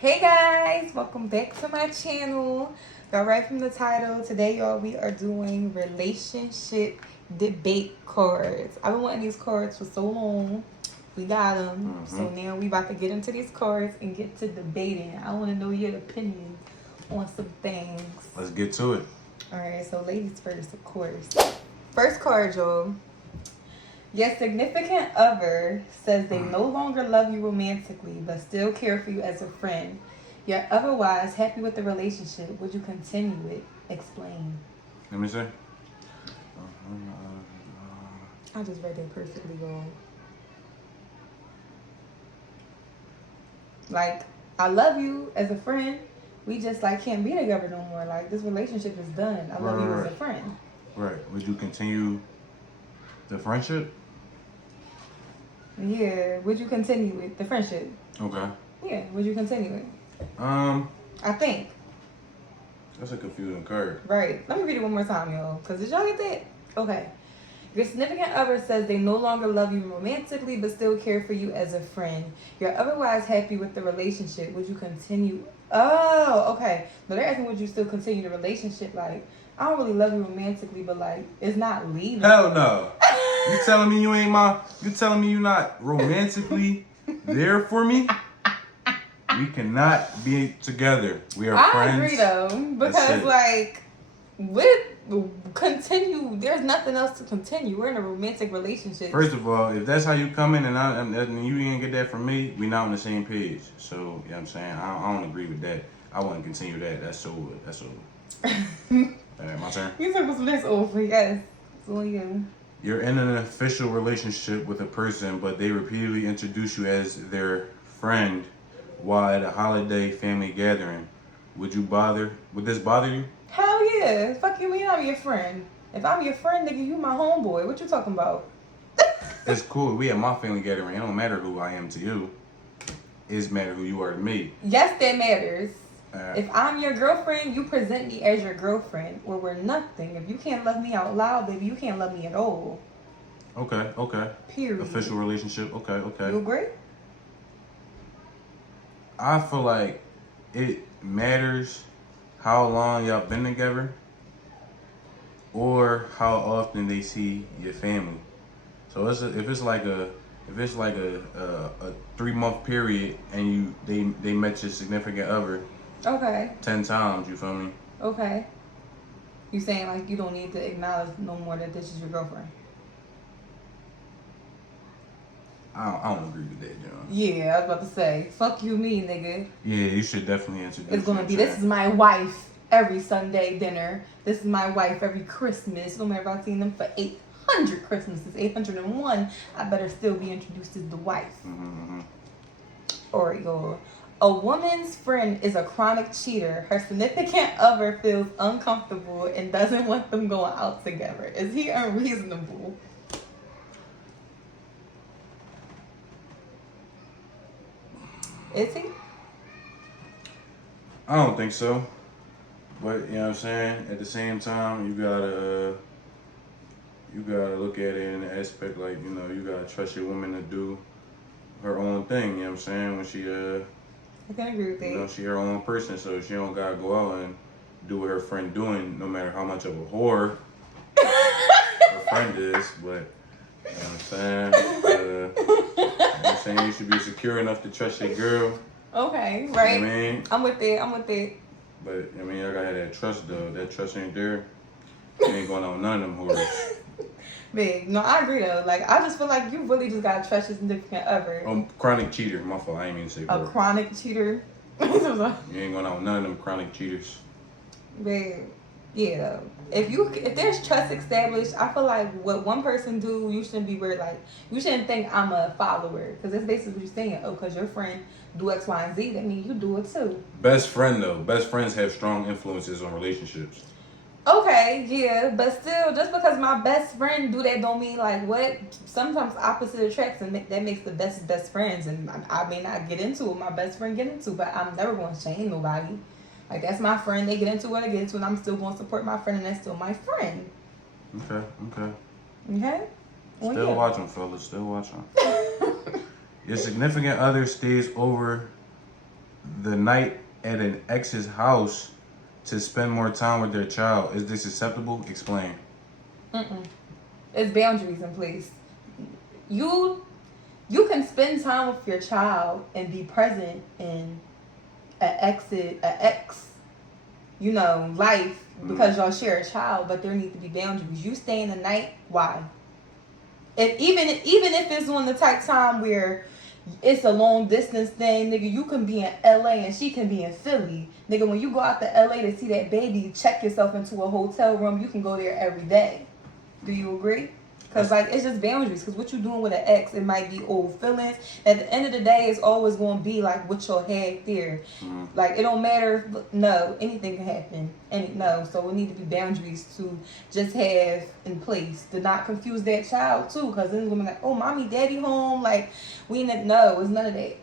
Hey guys, welcome back to my channel. Y'all right from the title. Today, y'all, we are doing relationship debate cards. I've been wanting these cards for so long. We got them. So now we about to get into these cards and get to debating. I want to know your opinion on some things. Let's get to it. All right, so ladies first, of course. First card, y'all. Your significant other says they no longer love you romantically, but still care for you as a friend. You're otherwise happy with the relationship. Would you continue it? Explain. Let me see. I just read that perfectly wrong. Like, I love you as a friend. We just can't be together no more. Like, this relationship is done. I love you as a friend. Right. Would you continue the friendship? Yeah. Would you continue it? The friendship? Okay. Yeah. Would you continue it? I think. That's a confusing card. Right. Let me read it one more time, y'all. Because did y'all get that? Okay. Your significant other says they no longer love you romantically, but still care for you as a friend. You're otherwise happy with the relationship. Would you continue? Oh, okay. No, they're asking would you still continue the relationship? Like, I don't really love you romantically, but it's not leaving. Hell no. You telling me you telling me you're not romantically there for me? We cannot be together. We are friends. I agree though, because continue. There's nothing else to continue. We're in a romantic relationship. First of all, if that's how you come in and you didn't get that from me, we not on the same page. So, you know what I'm saying? I don't agree with that. I wouldn't continue that. That's over. My turn. You took some this over, yes. It's on you. You're in an official relationship with a person, but they repeatedly introduce you as their friend while at a holiday family gathering. Would this bother you? Hell yeah. Fuck you mean I'm your friend. If I'm your friend, nigga, you my homeboy. What you talking about? It's cool. We at my family gathering. It don't matter who I am to you. It matter who you are to me. Yes, that matters. If I'm your girlfriend, you present me as your girlfriend, or we're nothing. If you can't love me out loud, baby, you can't love me at all. Okay. Period. Official relationship. Okay. You agree? I feel like it matters how long y'all been together or how often they see your family. So if it's like a 3-month period and they met your significant other Okay. 10 times, you feel me? Okay. You saying you don't need to acknowledge no more that this is your girlfriend? I don't agree with that, John. Yeah, I was about to say, fuck you, me, nigga. Yeah, you should definitely introduce. It's gonna be this is my wife every Sunday dinner. This is my wife every Christmas. No matter if I've seen them for 800 Christmases, 801, I better still be introduced as the wife. Mm-hmm. Or y'all. A woman's friend is a chronic cheater. Her significant other feels uncomfortable and doesn't want them going out together. Is he unreasonable? Is he? I don't think so. But you know what I'm saying? At the same time, you gotta look at it in the aspect you gotta trust your woman to do her own thing, you know what I'm saying? When she I can agree with that. she her own person, so she don't gotta go out and do what her friend doing, no matter how much of a whore her friend is. But you know what I'm saying? I'm saying you should be secure enough to trust your girl. Okay, right. You know what I mean? I'm with that. But I mean, I gotta have that trust though. That trust ain't there. You ain't going on none of them whores. Big. No, I agree though. I just feel like you really just gotta trust your significant other. Chronic cheater. My fault. I ain't mean to say a whore. chronic cheater. You ain't going on none of them chronic cheaters. Big. Yeah. If there's trust established, I feel like what one person do, you shouldn't be worried. You shouldn't think I'm a follower, because that's basically what you're saying. Oh, because your friend do X, Y, and Z, that means you do it too. Best friend though. Best friends have strong influences on relationships. Okay, yeah, but still, just because my best friend do that don't mean what. Sometimes opposite attracts, and that makes the best friends. And I may not get into what my best friend get into, but I'm never going to shame nobody. That's my friend. They get into what I get into, and I'm still going to support my friend, and that's still my friend. Okay. Okay. Still watching, fellas. Still watching. Your significant other stays over the night at an ex's house to spend more time with their child. Is this acceptable? Explain. It's boundaries in place. You can spend time with your child and be present in an ex, life because y'all share a child, but there need to be boundaries. You stay in the night, why? Even if it's on the type time where it's a long distance thing, nigga, you can be in LA and she can be in Philly. Nigga, when you go out to LA to see that baby, check yourself into a hotel room, you can go there every day. Do you agree? Because, it's just boundaries. Because what you doing with an ex, it might be old feelings. At the end of the day, it's always going to be, what y'all had there. It don't matter. No, anything can happen. So it need to be boundaries to just have in place. To not confuse that child, too. Because then women like, oh, mommy, daddy home. We didn't know. It's none of that.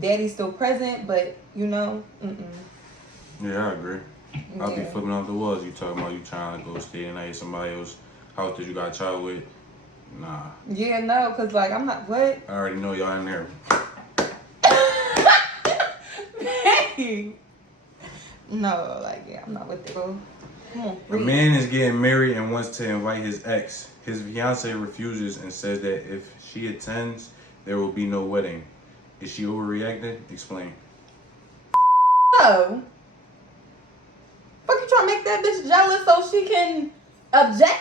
Daddy's still present, but, Yeah, I agree. I'll be flipping off the walls. You talking about you trying to go stay the night at somebody else's house that you got a child with? Nah. Yeah, no, because, I'm not, what? I already know y'all in there. No, I'm not with it, bro. Come on, A man is getting married and wants to invite his ex. His fiance refuses and says that if she attends, there will be no wedding. Is she overreacting? Explain. No. Fuck you trying to make that bitch jealous so she can object?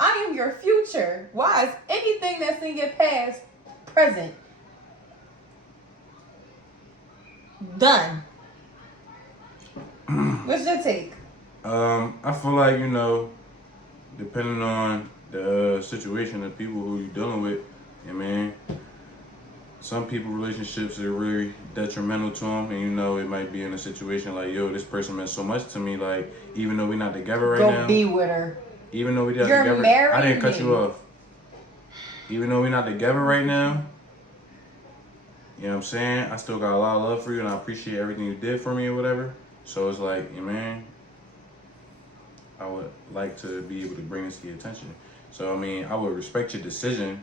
I am your future. Why is anything that's in your past present? Done. What's your take? I feel like, depending on the situation, the people who you're dealing with, some people relationships are really detrimental to them, and it might be in a situation like, yo, this person meant so much to me, even though we're not together right now. Go be with her. Even though we're not You're together, married I didn't cut me. you off. Even though we're not together right now, you know what I'm saying? I still got a lot of love for you, and I appreciate everything you did for me or whatever. So it's like, I would like to be able to bring this to your attention. So, I would respect your decision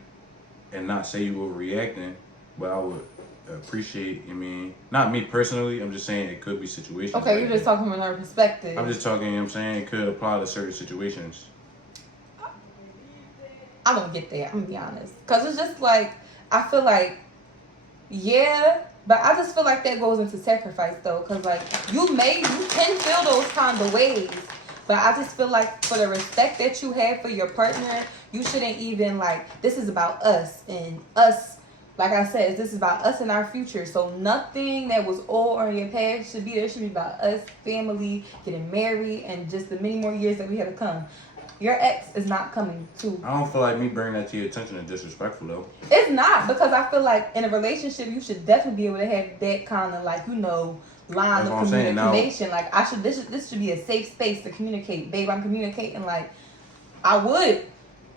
and not say you overreacting, but I would appreciate, not me personally, I'm just saying it could be situations. Okay, you're just talking from another perspective. I'm just talking, it could apply to certain situations. I don't get that, I'm gonna be honest. Because it's just I feel like, yeah, but I just feel like that goes into sacrifice though. Because you can feel those kind of ways. But I just feel like for the respect that you have for your partner, you shouldn't even this is about us and us. Like I said, this is about us and our future. So nothing that was old or in your past should be there. It should be about us, family, getting married, and just the many more years that we have to come. Your ex is not coming too. I don't feel like me bringing that to your attention is disrespectful though. It's not, because I feel like in a relationship you should definitely be able to have that kind of line of communication. This should be a safe space to communicate. Babe, I'm communicating I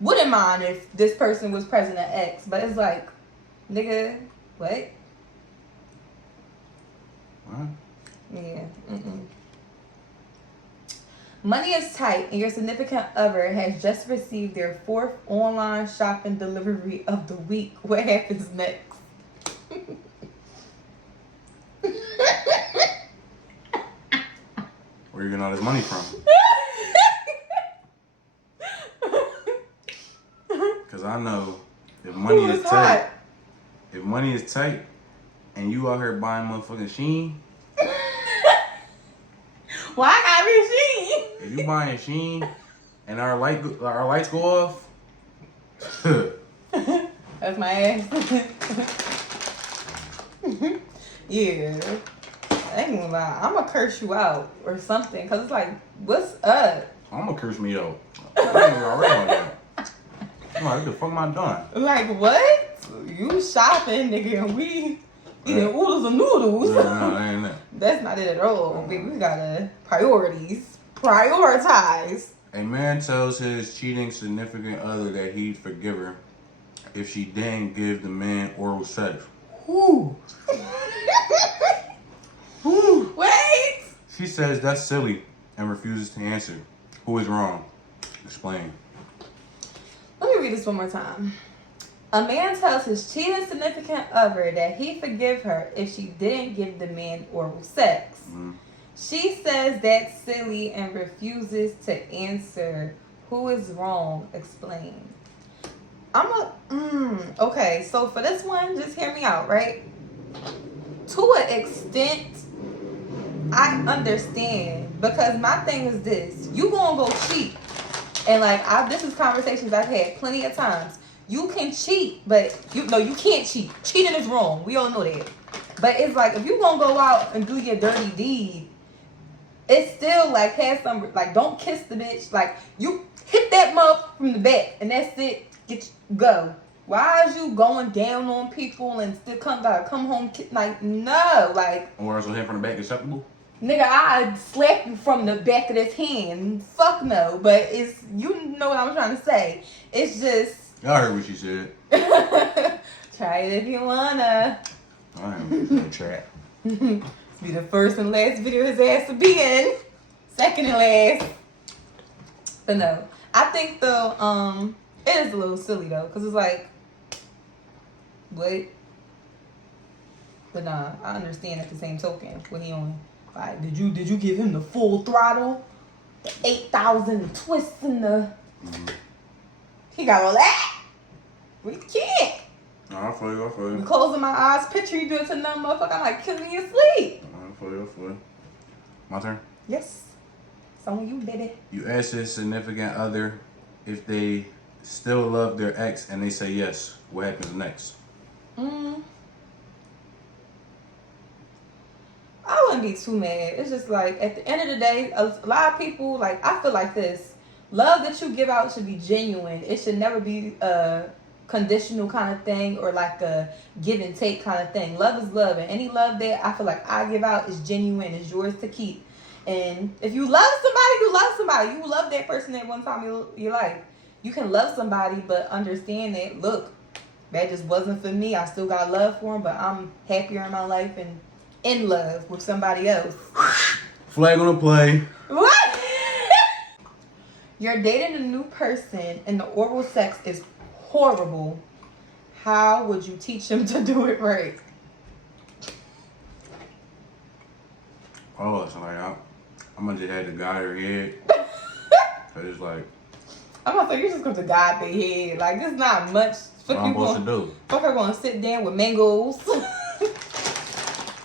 wouldn't mind if this person was present at X, but it's nigga, what? What? Yeah. Money is tight and your significant other has just received their 4th online shopping delivery of the week. What happens next? Where you getting all this money from? Because I know if money is tight, and you out here buying motherfucking Shein. Why I gotta be Shein? If you buying Shein and our lights go off, that's my ass. Yeah. I ain't gonna lie. I'm gonna curse you out or something. Because it's what's up? I'm gonna curse me out. I ain't already on that. I'm what the fuck am I doing? What? You shopping, nigga, and we eating oodles and noodles. No, that ain't that. That's not it at all. Baby, we gotta prioritize. A man tells his cheating significant other that he'd forgive her if she didn't give the man oral sex. Who? Wait! She says that's silly and refuses to answer. Who is wrong? Explain. Let me read this one more time. A man tells his cheating significant other that he forgive her if she didn't give the man oral sex. Mm-hmm. She says that's silly and refuses to answer. Who is wrong? Explain. Okay, so for this one, just hear me out, right? To an extent, I understand, because my thing is this: you gonna go cheat, and like this is conversations I've had plenty of times. You can cheat, but you can't cheat. Cheating is wrong. We all know that. But it's like if you gonna go out and do your dirty deed, it's still like have some like don't kiss the bitch. Like you hit that mug from the back, and that's it. Go. Why is you going down on people and still come home like no like? Or also hit from the back acceptable? Nigga, I slap you from the back of this hand. Fuck no. But it's you know what I'm trying to say. It's just. Y'all heard what she said. Try it if you wanna. I am try. Be the first and last video his ass to be in. Second and last. But no, I think though it is a little silly though, cause it's like, what? But nah, I understand at the same token what he on. Like, did you give him the full throttle, the 8,000 twists in the? Mm-hmm. He got all that. We can't. No, I feel you. I'm closing my eyes, picture you do it to another motherfucker. I'm like killing you asleep. I feel you. My turn. Yes. It's on you, baby. You ask your significant other if they still love their ex and they say yes. What happens next? I wouldn't be too mad. It's just like at the end of the day, a lot of people like I feel like this. Love that you give out should be genuine. It should never be a conditional kind of thing or like a give and take kind of thing. Love is love, and any love that I feel like I give out is genuine. It's yours to keep. And if you love somebody, you love somebody. You love that person at one time in your life. You can love somebody, but understand that, look, that just wasn't for me. I still got love for him, but I'm happier in my life and in love with somebody else. Flag on the play. What? You're dating a new person and the oral sex is horrible. How would you teach him to do it right? Oh, it's like I'm gonna just have to guide her head. Cause it's like I'm gonna say you're just gonna guide their head. Like there's not much. What I'm supposed to do? Fuck her gonna sit down with mangoes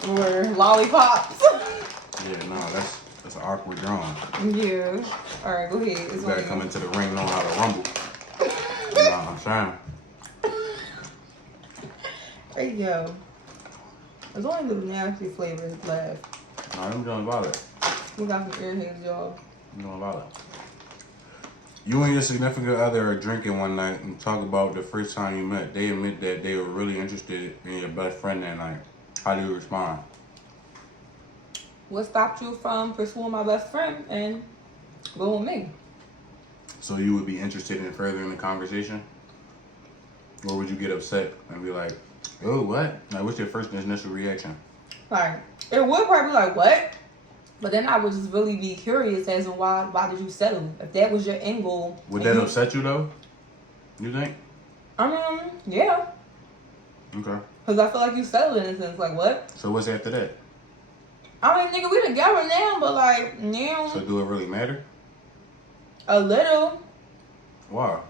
or lollipops. Yeah, no, that's an awkward drawing. Yeah. All right, go ahead. You gotta come into the ring knowing how to rumble. You know what I'm saying? There you go. There's only little nasty flavors left. No, I'm doing about it. We got some airheads, y'all. I'm doing about it. You and your significant other are drinking one night and talk about the first time you met. They admit that they were really interested in your best friend that night. How do you respond? What stopped you from pursuing my best friend and going with me? So you would be interested in furthering the conversation? Or would you get upset and be like, oh, what? Like, what's your first initial reaction? Like, it would probably be like, what? But then I would just really be curious as to why did you settle? If that was your end goal. Would that upset you, though? You think? I mean, yeah. Okay. Because I feel like you settled in a sense. Like, what? So what's after that? I mean, nigga, we together now, but like, now. So do it really matter? A little. Why?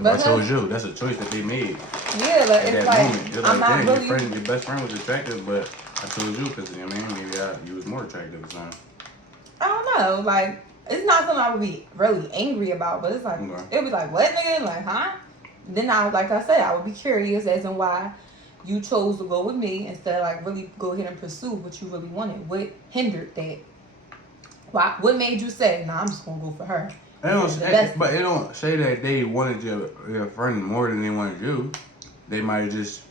If I chose you, that's a choice that they made. Yeah, but at it's that like, moment. You're I'm like, not damn, really. your best friend was attractive, but I chose you because, you know what I mean? Maybe you was more attractive or something. I don't know. Like, it's not something I would be really angry about, but it's like, It would be like, what, nigga? Like, huh? Then like I said, I would be curious as to why you chose to go with me instead of like really go ahead and pursue what you really wanted. What hindered that? Why? What made you say, nah, I'm just gonna go for her? But it don't say that they wanted your friend more than they wanted you. They might have just,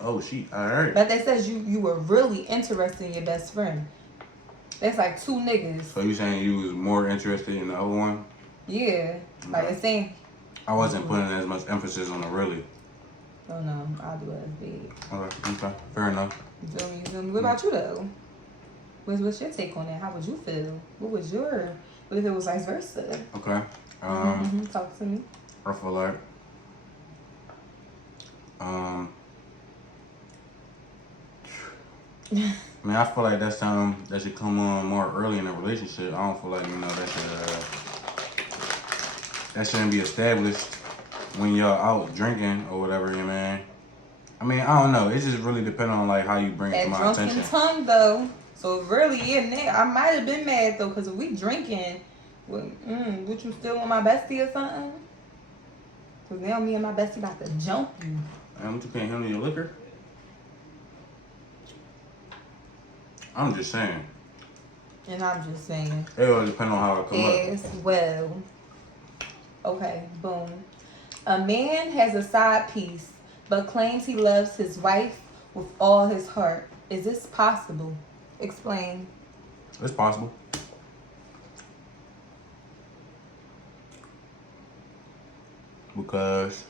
oh, alright. But that says you were really interested in your best friend. That's like two niggas. So you saying you was more interested in the other one? Yeah. Like it's saying. I wasn't putting as much emphasis on the really. Oh no, I'll do it as big. Okay, fair enough. You feel me? What about you though? What's your take on that? How would you feel? What if it was vice versa? Okay. Talk to me. I feel like Man, I feel like that's something that should come on more early in a relationship. I don't feel like, that shouldn't be established when y'all out drinking or whatever, you know, man. I mean, I don't know. It just really depends on like how you bring it to That my drunken attention. tongue though. So really in there, I might have been mad though, cause if we drinking, would you still want my bestie or something? Cause now me and my bestie about to jump you. Man, what you can't handle your liquor? I'm just saying. And I'm just saying. It all depends on how it come up. As well. Okay, boom. A man has a side piece, but claims he loves his wife with all his heart. Is this possible? Explain. It's possible. Because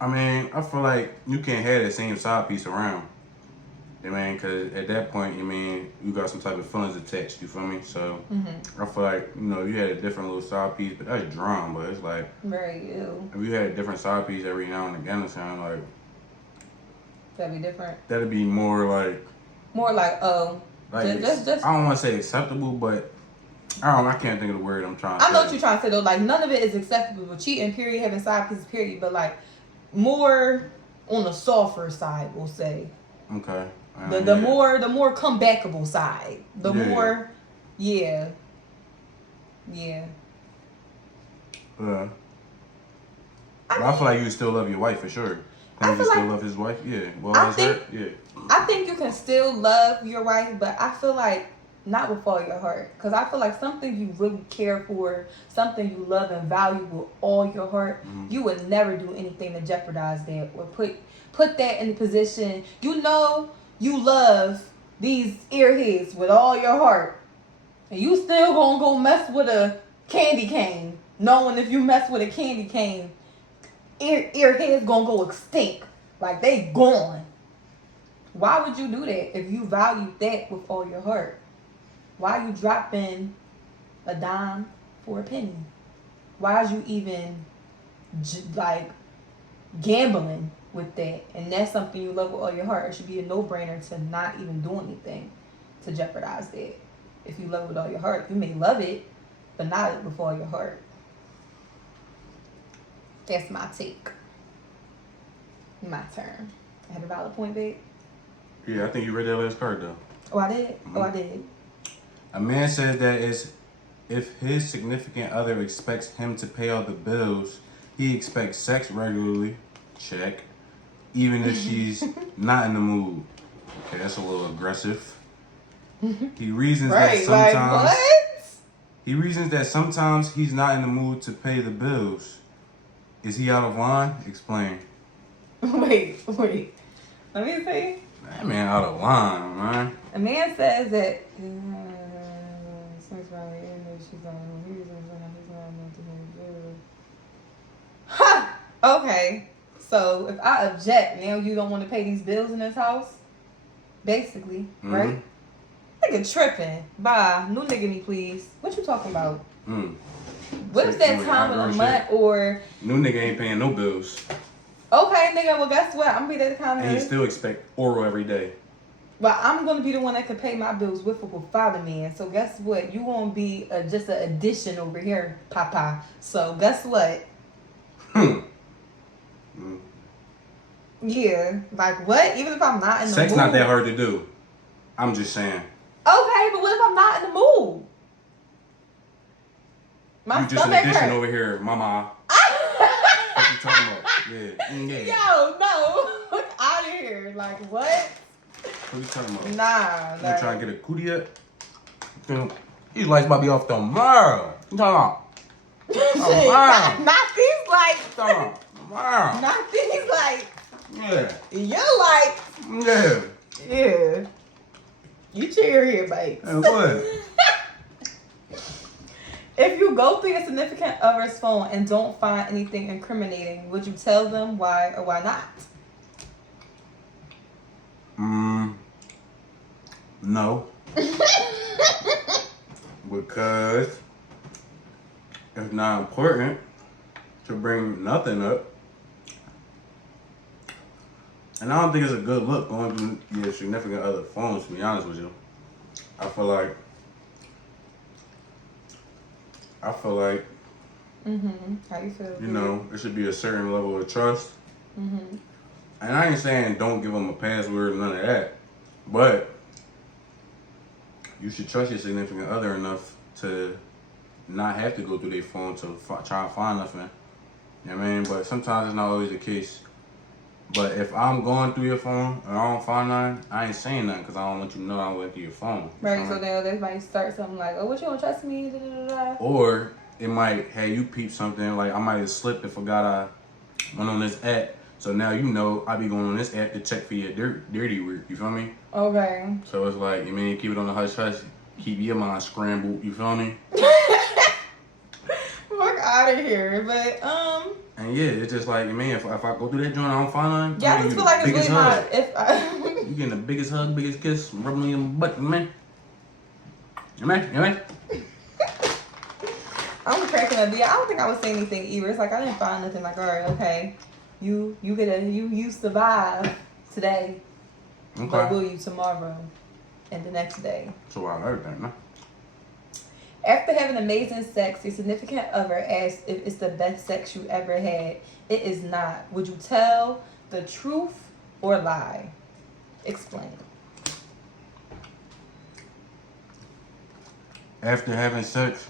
I mean, I feel like you can't have the same side piece around. You know what I mean? Because at that point, you got some type of feelings attached, you feel me? So, I feel like, you had a different little side piece, but that's drawn, but it's like, Very ill. if you had a different side piece every now and again or something, like, That'd be different. that'd be more like, More like, just I don't want to say acceptable, but I can't think of the word I'm trying to say. I know what you're trying to say though. Like none of it is acceptable. Cheating, period, having side pieces, period. But like more on the softer side, we'll say. Okay. The more comebackable side. The more, yeah. But I feel like you still love your wife for sure. I You feel still like- love his wife? Yeah. Well, I that's think- her? Yeah. I think you can still love your wife, but I feel like not with all your heart. Because I feel like something you really care for, something you love and value with all your heart, you would never do anything to jeopardize that or put that in the position. You know you love these earheads with all your heart. And you still gonna go mess with a candy cane, knowing if you mess with a candy cane, earheads gonna go extinct. Like they gone. Why would you do that if you value that with all your heart? Why you dropping a dime for a penny? Why is you even like gambling with that? And that's something you love with all your heart. It should be a no-brainer to not even do anything to jeopardize that. If you love it with all your heart, you may love it, but not with all your heart. That's my take. My turn. I had a valid point, babe. Yeah, I think you read that last card though. Oh, I did? Oh, I did. A man says that if his significant other expects him to pay all the bills, he expects sex regularly. Check. Even if she's not in the mood. Okay, that's a little aggressive. He reasons that sometimes Like, what? he reasons that sometimes he's not in the mood to pay the bills. Is he out of line? Explain. Wait. Let me see. That man out of line, man. A man says that. Ha! Okay. So if I object, now you don't want to pay these bills in this house? Basically, right? Nigga tripping. Bye. New nigga me, please. What you talking about? What is that time of the month or... New nigga ain't paying no bills. Okay, nigga, well, guess what? I'm going to be that kind And he of... still expect oral every day. But I'm going to be the one that can pay my bills with or without a man. So guess what? You going to be just an addition over here, papa. So guess what? Yeah. Like what? Even if I'm not in the Sex mood. not that hard to do. I'm just saying. Okay, but what if I'm not in the mood? My You just an stomach addition hurt. over here, mama. What you talking about? Yeah. Yo, no. Look out of here. Like what? What you talking about? Nah. You Like, trying to get a cootie up? These lights might be off tomorrow. You talking about? shit, wow. not these lights. Talking about tomorrow. Not these lights. Yeah. Your lights. Yeah. Yeah. You cheer here, babe. Hey, what? If you go through your significant other's phone and don't find anything incriminating, would you tell them why or why not? No. Because it's not important to bring nothing up. And I don't think it's a good look going through your significant other phone, to be honest with you. I feel like How you feel? you know, it should be a certain level of trust. Mm-hmm. And I ain't saying don't give them a password, none of that. But you should trust your significant other enough to not have to go through their phone to try to find nothing. You know what I mean? But sometimes it's not always the case. But if I'm going through your phone and I don't find nothing, I ain't saying nothing because I don't want you to know I went through your phone. Right, so then they might start something like, oh, what, you don't trust me? Da, da, da, da. Or it might have you peep something, like I might have slipped and forgot I went on this app. So now you know I be going on this app to check for your dirty work, you feel me? Okay. So it's like, you mean, keep it on the hush hush, keep your mind scrambled, you feel me? Fuck out of here, but And yeah, it's just like, man, if I go through that joint, I don't find nothing. yeah, I just feel like it's really hug. not. If I, You getting the biggest hug, biggest kiss, rubbing on your butt, man. You man? I'm cracking up. Yeah, I don't think I would say anything either. It's like I didn't find nothing. Like, all right, okay, you survive today, but Okay. will you tomorrow and the next day? So I everything, man. After having amazing sex, your significant other asks if it's the best sex you ever had. It is not. Would you tell the truth or lie? Explain. After having sex,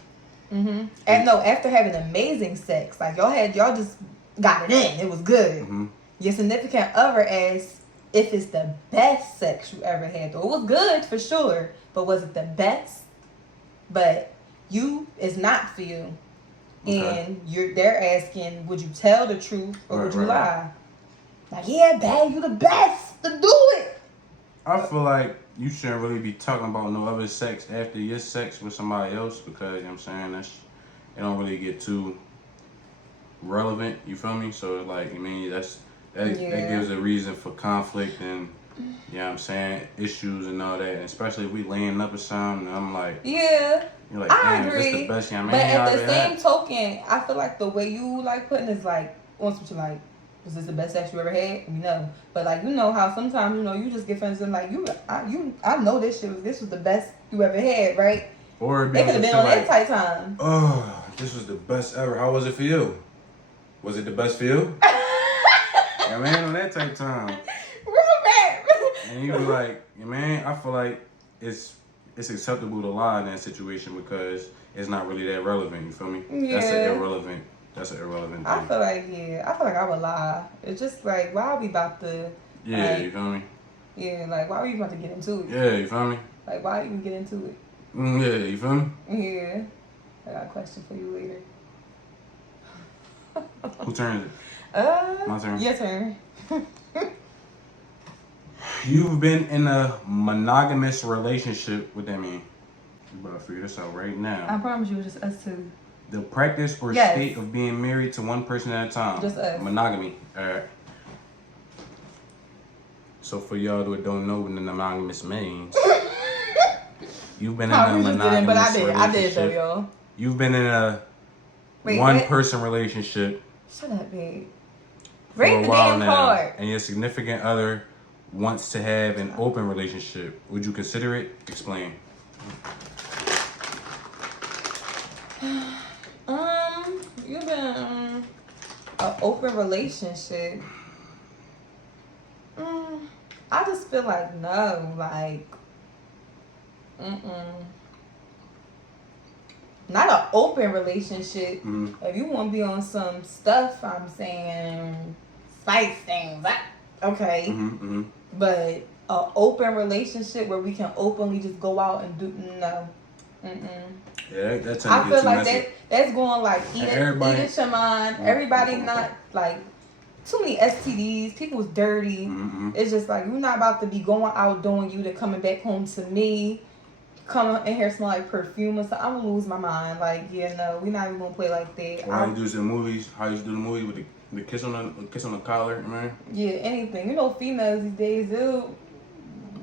And no, after having amazing sex, like y'all just got it in. It was good. Your significant other asks if it's the best sex you ever had. Though it was good for sure, but was it the best? But it's not for you. Okay. And they're asking, would you tell the truth or would you Right. lie? Like, yeah, babe, you the best to do it. I feel like you shouldn't really be talking about no other sex after your sex with somebody else because, you know what I'm saying, it don't really get too relevant, you feel me? So, like, I mean, that gives a reason for conflict and, you know what I'm saying, issues and all that. And especially if we laying up or something, and I'm like, Yeah. you're like, I damn, agree. this the best young man But at I the ever same had. token, I feel like the way you like putting is like, once what you like, was this the best sex you ever had? No. But like, you know how sometimes, you know, you just get friends and like, I know this was the best you ever had, right? Or They could have been on that like, tight time. oh, this was the best ever. How was it for you? Was it the best for you? Yeah, man, on that type time. Real bad. And you be like, yeah, man, I feel like it's acceptable to lie in that situation because it's not really that relevant. You feel me? Yeah. That's an irrelevant I thing. feel like I would lie. It's just like, why are we about to, Yeah, like, you feel me? yeah, like, why are we about to get into it? Yeah, you feel me? Like, why even get into it? Yeah, you feel me? Yeah. I got a question for you later. Who turns it? My turn. Your turn. You've been in a monogamous relationship. What that mean? You better figure this out right now. I promise you, it's just us two. The practice or Yes. state of being married to one person at a time. Just us. Monogamy. Alright. So for y'all that don't know what the monogamous means, you've been in a You just monogamous didn't, but I did though, relationship. y'all. You've been in a Wait, one-person relationship Shut up, babe. for Break a the while damn now, card. and your significant other wants to have an open relationship. Would you consider it? Explain. You've been an open relationship. I just feel like no, like, not an open relationship. If you want to be on some stuff, I'm saying spice things. Okay, but an open relationship where we can openly just go out and do no. Yeah, that's I feel like messy. that's going like eat everybody- it your mind. Everybody not like too many STDs. People's dirty. It's just like you're not about to be going out doing you to coming back home to me. Coming in here smell like perfume and stuff. I'm gonna lose my mind. Like, yeah, no, we're not even gonna play like that. Or how you do this in movies? How you used to do the movies with the kiss on the collar, man? Yeah, anything. You know, females these days,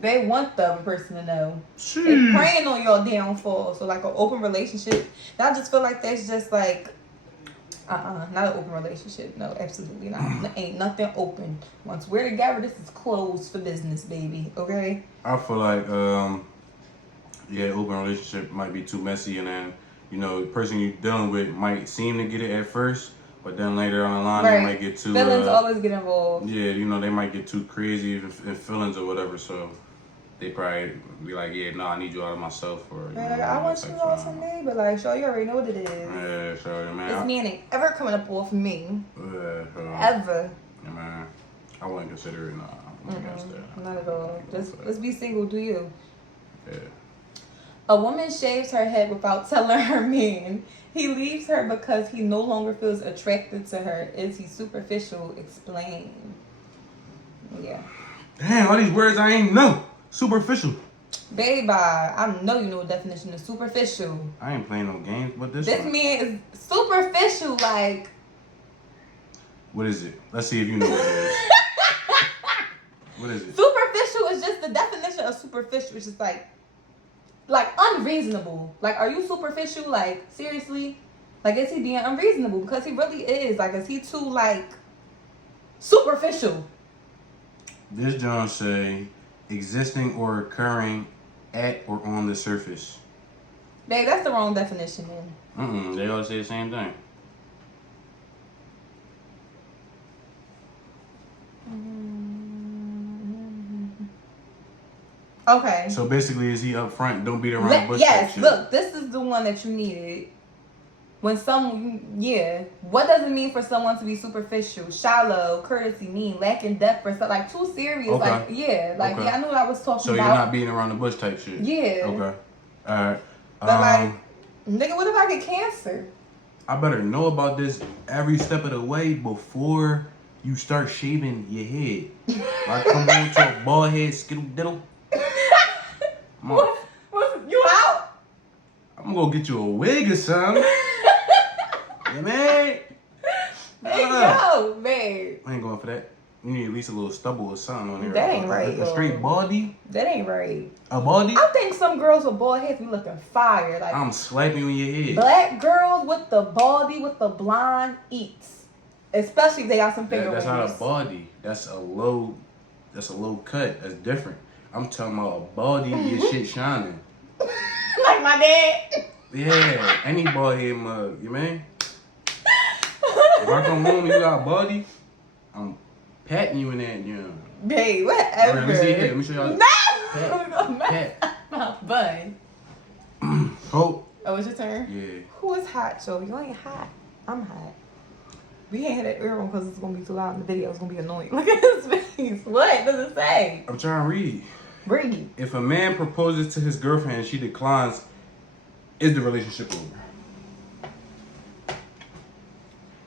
they want the other person to know. They praying on your downfall. So like an open relationship, I just feel like that's just like Not an open relationship. No, absolutely not. Ain't nothing open. Once we're together, this is closed for business, baby. Okay? I feel like, open relationship might be too messy, and then, you know, the person you're dealing with might seem to get it at first, but then later on the line, they might get too... Feelings always get involved. Yeah, you know, they might get too crazy in feelings or whatever, so they probably be like, yeah, no, I need you out of myself, or... You know, I want you all from me, but like, sure, you already know what it is. Yeah, sure, man. This man ain't ever coming up off me. Yeah, Ever. Yeah, man. I wouldn't consider it, nah. I'm against that. Not at all. Let's be single, do you? Yeah. A woman shaves her head without telling her man. He leaves her because he no longer feels attracted to her. Is he superficial? Explain. Yeah. Damn, all these words I ain't know. Superficial. Babe, I know you know the definition of superficial. I ain't playing no games, but this man is superficial, like... What is it? Let's see if you know what it is. What is it? Superficial is just the definition of superficial. It's just like unreasonable. Like, are you superficial? Like, seriously? Like, is he being unreasonable? Because he really is. Like, is he too, like, superficial? This John say, existing or occurring at or on the surface. Babe, that's the wrong definition, man. They all say the same thing. Okay. So basically, is he up front? Don't beat around the bush. Yes, look, this is the one that you needed. When what does it mean for someone to be superficial, shallow, courtesy, mean, lacking depth, or something like too serious? Okay. I knew what I was talking about. So you're not beating around the bush type shit. Yeah. Okay. All right. But nigga, what if I get cancer? I better know about this every step of the way before you start shaving your head. I come on to a bald head skittle diddle. What? You out? I'm gonna go get you a wig or something. Yeah, man. Yo, babe. I ain't going for that. You need at least a little stubble or something on there. That ain't right. A straight baldy? That ain't right. A baldy? I think some girls with bald heads be looking fire. Like, I'm slapping you in your head. Black girls with the baldy, with the blonde eats. Especially if they got some finger That's rings. not a baldy. That's a low cut. That's different. I'm talking about a baldy, your shit shining. Like my dad. Yeah, any bald head mug, you man. If I come home and you got a baldy, I'm patting you in that, you know. Babe, whatever. Let me see here. Let me show y'all. No! Pat. My bun. Hope. Oh, it's your turn? Yeah. Who is hot, Joe? You ain't hot. I'm hot. We can't have that earphone because it's going to be too loud in the video. It's going to be annoying. Look at his face. What does it say? I'm trying to read. Read. If a man proposes to his girlfriend and she declines, is the relationship over?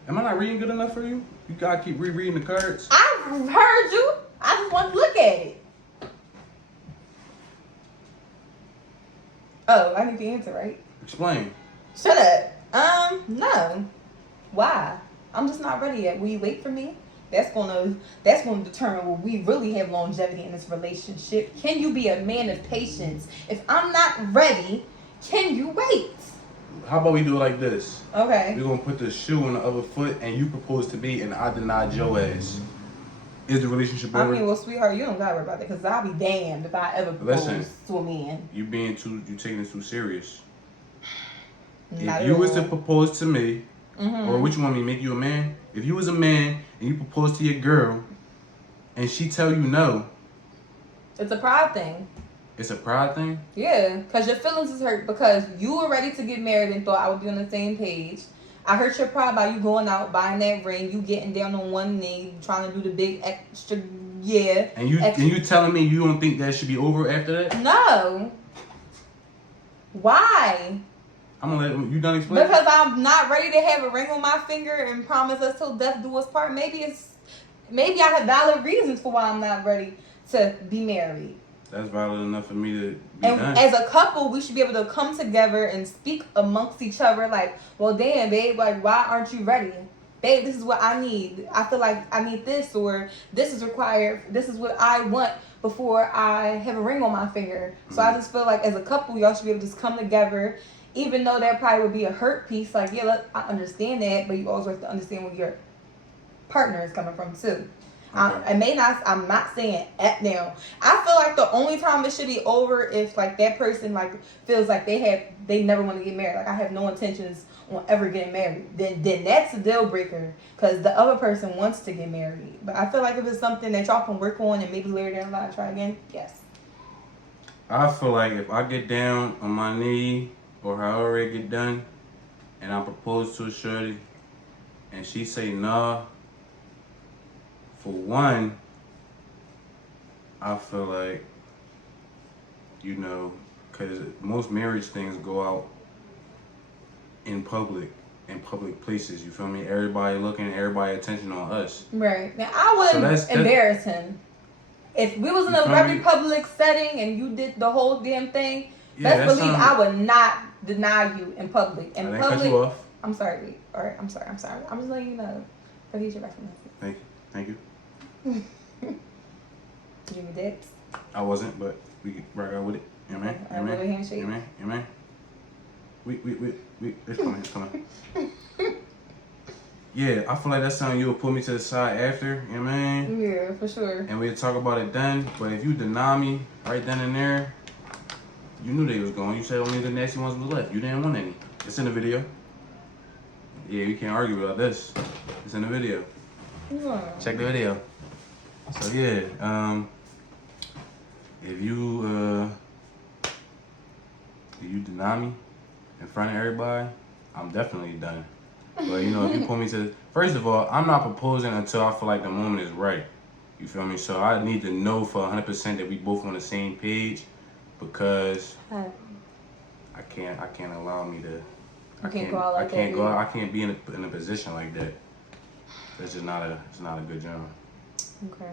Am I not reading good enough for you? You gotta keep rereading the cards. I heard you. I just want to look at it. Oh, I need the answer, right? Explain. Shut up. No. Why? I'm just not ready yet. Will you wait for me? That's gonna determine will we really have longevity in this relationship. Can you be a man of patience? If I'm not ready, can you wait? How about we do it like this? Okay. We're gonna put the shoe on the other foot and you propose to me and I denied your ass. Is the relationship over? I mean, well, sweetheart, you don't gotta worry about that because I'll be damned if I ever propose to a man. You taking this too serious. Not if you at was all. to propose to me, or what you want me to make you a man? If you was a man and you propose to your girl and she tell you no, It's a pride thing. it's a pride thing? Yeah, because your feelings is hurt because you were ready to get married and thought I would be on the same page. I hurt your pride by you going out, buying that ring, you getting down on one knee, trying to do the big extra, And you telling me you don't think that should be over after that? No. Why? I'm gonna let you done explain. Because I'm not ready to have a ring on my finger and promise us till death do us part. Maybe I have valid reasons for why I'm not ready to be married. That's valid enough for me to be And done. as a couple, we should be able to come together and speak amongst each other. Like, well, damn, babe, like, why aren't you ready? Babe, this is what I need. I feel like I need this, or this is required. This is what I want before I have a ring on my finger. So I just feel like as a couple, y'all should be able to just come together. even though that probably would be a hurt piece, like, yeah, look, I understand that, but you also have to understand where your partner is coming from too. Okay. I'm not saying at now. I feel like the only time it should be over if like that person like feels like they never want to get married. Like I have no intentions on ever getting married. Then that's a deal breaker because the other person wants to get married. But I feel like if it's something that y'all can work on and maybe later down the line try again, yes. I feel like if I get down on my knee or however it get done, and I propose to a shorty, and she say nah. For one, I feel like, you know, because most marriage things go out in public places. You feel me? Everybody looking, everybody attention on us. Right. Now I So wouldn't embarrass him. If we was in a very public setting and you did the whole damn thing, best believe I would not deny you in public. In I public, cut you off. I'm sorry. All right, I'm sorry. I'm just letting you know for future reference. Thank you. Jimmy Dix. I wasn't, but we can rock out with it. Yeah, man. A little handshake. Yeah, man. It's coming. Yeah, I feel like that's something you'll put me to the side after, you know what I mean? Yeah, for sure. And we'll talk about it then. But if you deny me right then and there, you knew they was going. You said only the nasty ones was left. You didn't want any. It's in the video. Yeah, we can't argue about this. It's in the video. Yeah. Check the video. So yeah, if you deny me in front of everybody, I'm definitely done. But you know, if you pull me to, first of all, I'm not proposing until I feel like the moment is right. You feel me? So I need to know for 100% that we both on the same page, because I can't allow me to. I can't go out like that. I can't go out. I can't be in a position like that. It's just not a good job. Okay.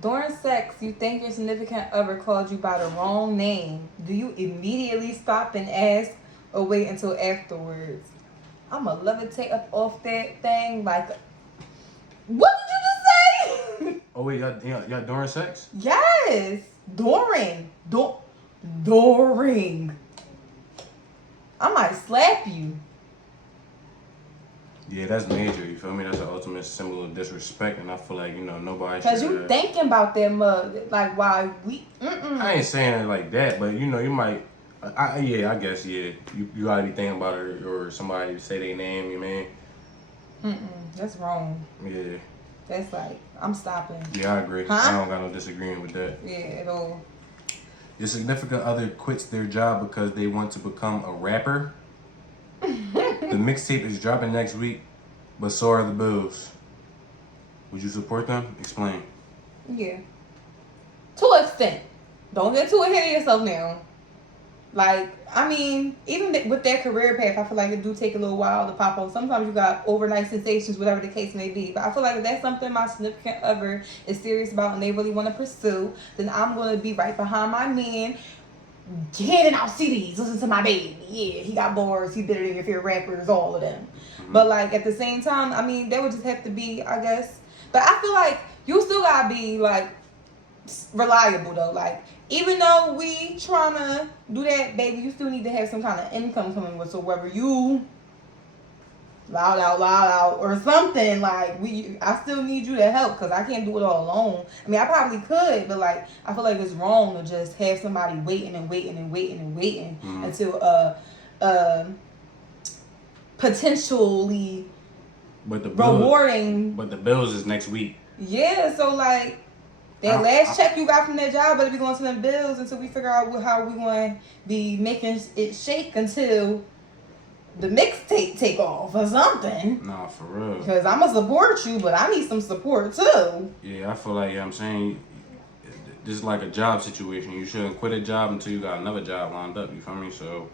During sex, you think your significant other called you by the wrong name. Do you immediately stop and ask, or wait until afterwards? I'ma levitate up off that thing like. What did you just say? Oh wait, y'all during sex? Yes, during. I might slap you. Yeah, that's major. You feel me? That's the ultimate symbol of disrespect, and I feel like nobody. Cause you thinking about that mug, like why we. I ain't saying it like that, but you might. I guess you gotta be thinking about it, or somebody say their name. You mean? That's wrong. Yeah. That's like I'm stopping. Yeah, I agree. Huh? I don't got no disagreement with that. Yeah, at all. Your significant other quits their job because they want to become a rapper. The mixtape is dropping next week, but so are the bills. Would you support them? Explain. Yeah. To an extent. Don't get too ahead of yourself now. Like, I mean, even with that career path, I feel like it do take a little while to pop up. Sometimes you got overnight sensations, whatever the case may be. But I feel like if that's something my significant other is serious about and they really want to pursue, then I'm going to be right behind my man, handing out CDs, listen to my baby. Yeah, he got bars, he better than your favorite rappers, all of them. Mm-hmm. But like at the same time, I mean, that would just have to be, I guess. But I feel like you still got to be like reliable though. Like, even though we trying to do that, baby, you still need to have some kind of income coming with. So whether you loud out or something, like I still need you to help because I can't do it all alone. I mean, I probably could, but like I feel like it's wrong to just have somebody waiting until potentially rewarding. But the bills is next week. Yeah, so like. That last check you got from that job better be going to them bills until we figure out how we going to be making it shake until the mixtape take off or something. Nah, for real. Because I'm going to support you, but I need some support too. Yeah, I feel like, I'm saying, this is like a job situation. You shouldn't quit a job until you got another job lined up, you feel me? So,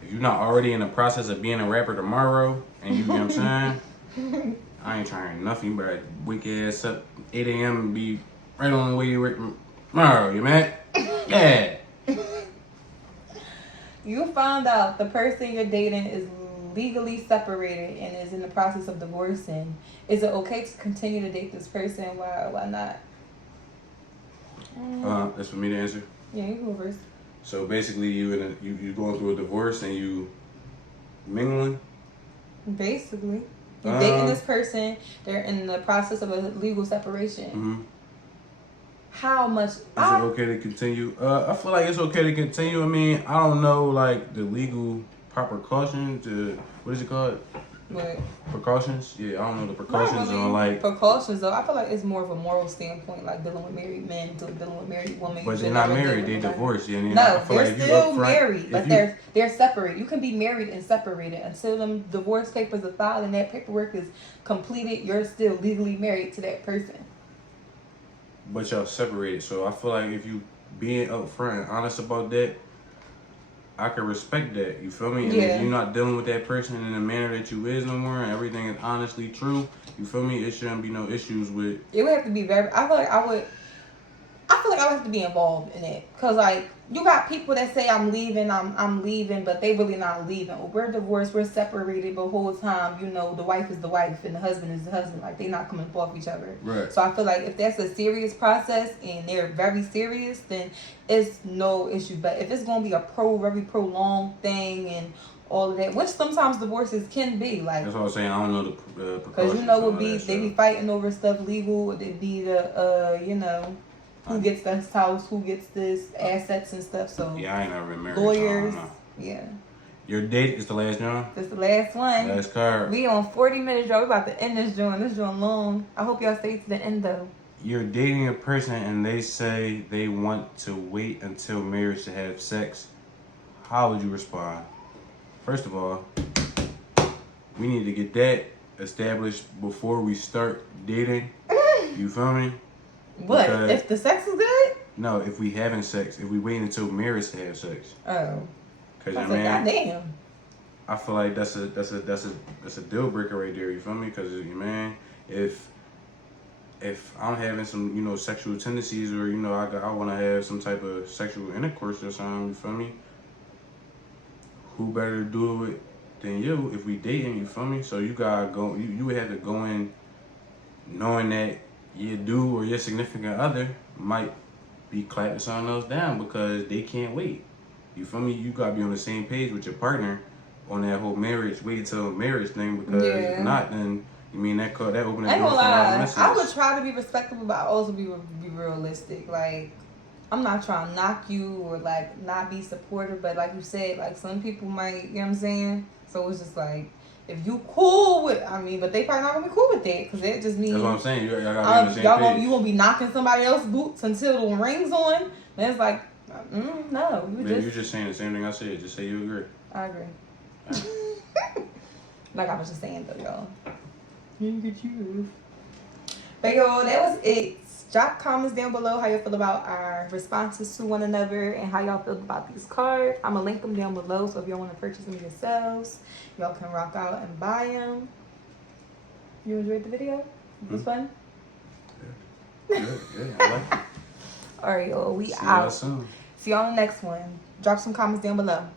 if you're not already in the process of being a rapper tomorrow, and you know what I'm saying? I ain't trying nothing, but wake your ass up 8 a.m. and be right on the way you work tomorrow, you man? Yeah. You found out the person you're dating is legally separated and is in the process of divorcing. Is it okay to continue to date this person? Why not? That's for me to answer? Yeah, you go first. So basically, you going through a divorce and you mingling. Basically, you're dating this person. They're in the process of a legal separation. Mm-hmm. How much? Is it okay to continue? I feel like it's okay to continue. I mean, I don't know, like the legal precautions. What is it called? What? Precautions? Yeah, I don't know the precautions on like. Precautions though. I feel like it's more of a moral standpoint, like dealing with married men, dealing with married women. But they're not married. They divorced. Yeah, no, they're still married, but they're separated. You can be married and separated until them divorce papers are filed and that paperwork is completed. You're still legally married to that person. But y'all separated, so I feel like if you being upfront and honest about that, I can respect that. You feel me? And if you're not dealing with that person in the manner that you is no more, and everything is honestly true, you feel me? It shouldn't be no issues with. It would have to be very. I feel like I would have to be involved in it, cause like you got people that say I'm leaving, but they really not leaving. We're divorced, we're separated, but the whole time, you know, the wife is the wife and the husband is the husband. Like they not coming off each other. Right. So I feel like if that's a serious process and they're very serious, then it's no issue. But if it's gonna be a very prolonged thing and all of that, which sometimes divorces can be like. That's what I'm saying. I don't know the precautions. Because you know, they be fighting over stuff legal. They be the you know. Who gets this house? Who gets this assets and stuff? So yeah, I ain't never been married. Lawyers, so yeah. Your date is the last one. That's the last one. Last card. We on 40 minutes, y'all. We about to end this joint. This joint long. I hope y'all stay to the end though. You're dating a person and they say they want to wait until marriage to have sex. How would you respond? First of all, we need to get that established before we start dating. You feel me? What? Because if the sex is good? No, if we having sex, if we wait until marriage to have sex. Oh. Cause I I said, mean, goddamn. I feel like that's a deal breaker right there. You feel me? Cause man, if I'm having some, you know, sexual tendencies or, you know, I want to have some type of sexual intercourse or something, you feel me? Who better to do it than you if we dating, you feel me? So you gotta go, you would have to go in knowing that your dude or your significant other might be clapping something else down because they can't wait. You feel me? You gotta be on the same page with your partner on that whole wait until marriage thing because if not, then you mean that open the door for a lot of messages. I would try to be respectable, but I also be realistic. Like, I'm not trying to knock you or like not be supportive, but like you said, like some people might, you know what I'm saying? So it's just like, if you cool with, but they probably not gonna be cool with that because that just means. That's what I'm saying. Y'all gotta be on the same page. You gonna be knocking somebody else's boots until the rings on. And it's like, no. You're just saying the same thing I said. Just say you agree. I agree. Like I was just saying though, y'all. You get you. But yo, that was it. Drop comments down below how you feel about our responses to one another and how y'all feel about these cards. I'm going to link them down below, so if y'all want to purchase them yourselves, y'all can rock out and buy them. You enjoyed the video? It was fun? Yeah, I like it. All right, y'all. We See out. y'all soon. See y'all on the next one. Drop some comments down below.